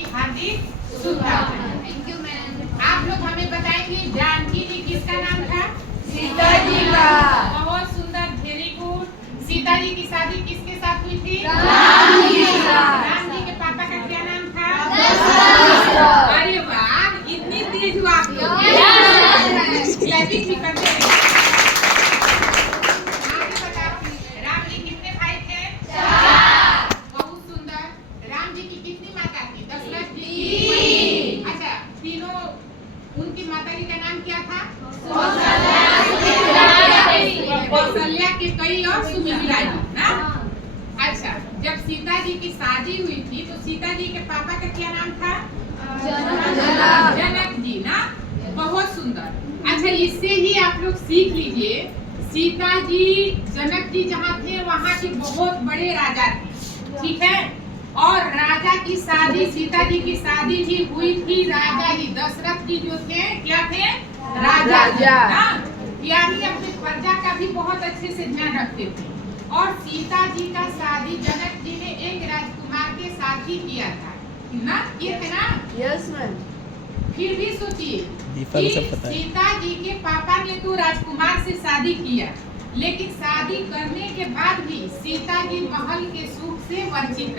की हार्दिक शुभकामनाएं। Thank you ma'am. आप लोग हमें बताएंगे जानकी जी किसका नाम था? सीता जी का। बहुत सुंदर, वेरी गुड। सीता जी की शादी किसके साथ हुई थी? राम जी के साथ। राम जी के पापा का क्या नाम था? दशरथ। अरे वाह, इतनी तेज हो आप लोग। क्लैपिंग भी करते रहिए। आगे बताओ, राम जी कितने भाई थे? 4। बहुत सुंदर। राम जी की कितनी माता थी? दशरथ जी की। अच्छा, तीनों उनकी माता जी का नाम क्या था? कौशल्या, केकई और सुमित्रा जी ना। अच्छा, जब सीता जी की शादी हुई थी तो सीता जी के पापा का क्या नाम था? जनक जी ना। बहुत सुंदर। अच्छा, इससे ही आप लोग सीख लीजिए, सीता जी, जनक जी जहाँ थे वहाँ के बहुत बड़े राजा थे, ठीक है। और राजा की शादी, सीता जी की शादी भी हुई थी राजा जी दशरथ जी जो थे, क्या थे? राजा ना। यानी अपनी प्रजा का भी बहुत अच्छे से ध्यान रखते थे। और सीता जी का शादी जनक जी ने एक राजकुमार के साथ ही किया था ना, ये थे ना। Yes ma'am. फिर भी सोचिए कि सीता जी के पापा ने तो राजकुमार से शादी किया, लेकिन शादी करने के बाद भी सीता जी महल के सुख से वंचित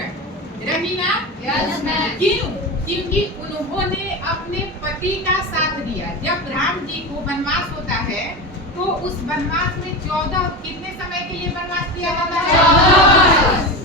रही ना। Yes ma'am. क्यों? क्योंकि उन्होंने अपने पति का साथ दिया। जब राम जी को वनवास होता है तो उस वनवास में 14 कितने समय के लिए वनवास किया जाता है? 14 वर्ष।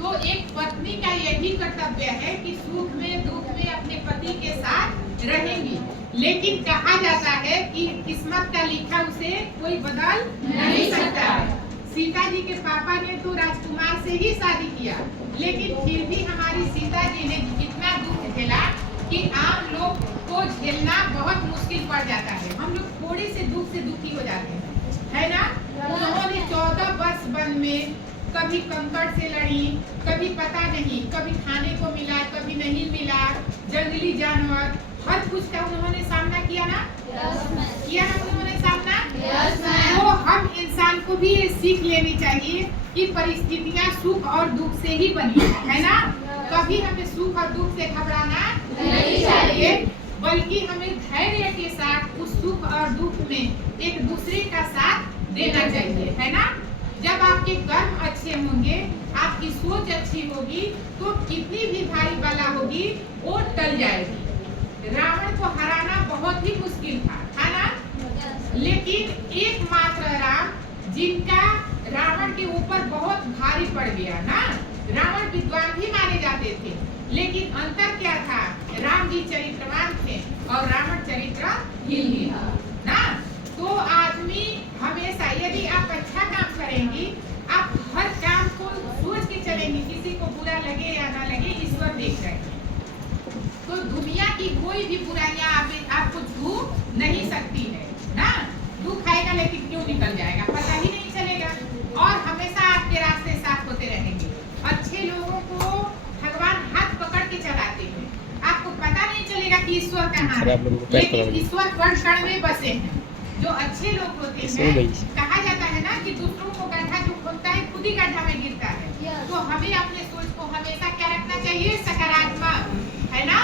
तो एक पत्नी का यही कर्तव्य है कि सुख में दुख में अपने पति के साथ रहेंगी। लेकिन कहा जाता है कि किस्मत का लिखा उसे कोई बदल नहीं सकता है। सीता जी के पापा ने तो राजकुमार से ही शादी किया, लेकिन फिर भी हमारी सीता जी ने इतना दुख झेला कि आम लोग को झेलना बहुत मुश्किल पड़ जाता है। हम लोग थोड़े से दुख से दुखी हो जाते हैं, है ना। उन्होंने 14 वर्ष वन में कभी कंकड़ से लड़ी, कभी पता नहीं, कभी खाने को मिला, कभी नहीं मिला, जंगली जानवर, हर कुछ का उन्होंने सामना किया ना। किया ना उन्होंने सामना। तो हम इंसान को भी ये सीख लेनी चाहिए कि परिस्थितियां सुख और दुख से ही बनी है ना। कभी हमें सुख और दुख से घबराना नहीं चाहिए, बल्कि हमें धैर्य के साथ उस सुख और दुख में एक दूसरे का साथ देना चाहिए, है ना। जब आपके कर्म अच्छे होंगे, आपकी सोच अच्छी होगी, तो कितनी भी भारी बला होगी वो टल जाएगी। रावण को हराना बहुत ही मुश्किल था ना। लेकिन एकमात्र राम, जिनका रावण के ऊपर बहुत भारी पड़ गया ना। रावण विद्वान भी माने जाते थे, लेकिन अंतर क्या था? राम जी चरित्रवान थे और रावण चरित्रहीन था ना। तो आदमी हमेशा, यदि आप अच्छा काम करेंगी, आप हर काम को सोच के चलेंगी, किसी को बुरा लगे या ना लगे, ईश्वर देख रहे हैं। तो दुनिया की कोई भी बुराइयां आपको छू नहीं सकती है ना। दुख आएगा लेकिन क्यों निकल जाएगा पता ही नहीं चलेगा, और हमेशा आपके रास्ते साफ होते रहेंगे। अच्छे लोगों को भगवान हाथ पकड़ के चलाते हैं, आपको पता नहीं चलेगा कि ईश्वर कहाँ है, लेकिन ईश्वर कण कण में बसे हैं। जो अच्छे लोग होते हैं, कहा जाता है ना कि दूसरों को गड्ढा जो खोदता है खुद ही गड्ढा में गिरता है। तो हमें अपने सोच को हमेशा क्या रखना चाहिए? सकारात्मक, है ना।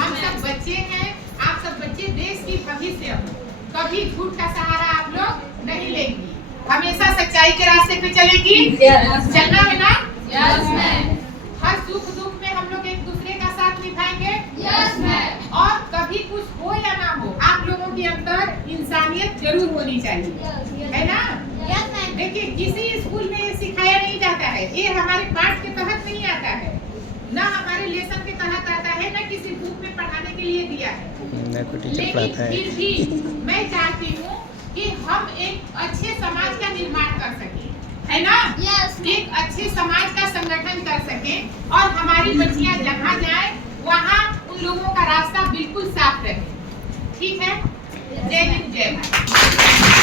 हम सब बच्चे हैं, आप सब बच्चे देश की भविष्य हो। कभी झूठ का सहारा आप लोग नहीं लेंगी, हमेशा सच्चाई के रास्ते पे चलेंगी। चलना है ना। हर सुख दुख में हम लोग एक दूसरे का साथ निभाएंगे। और कभी कुछ हो या ना हो, आप लोगों के अंदर इंसानियत जरूर होनी चाहिए, है ना। देखिए, किसी स्कूल में ये सिखाया नहीं जाता है, ये हमारे पाठ के तहत नहीं आता है, ना हमारे लेसन के तहत आता है, ना किसी बुक में पढ़ाने के लिए दिया है। लेकिन फिर भी मैं चाहती हूँ कि हम एक अच्छे समाज का निर्माण कर सकें, है ना। एक अच्छे समाज का संगठन कर सकें, और हमारी बच्चियां जहाँ जाए वहाँ उन लोगों का रास्ता बिल्कुल साफ रहे। ठीक है। जय हिंद, जय भारत।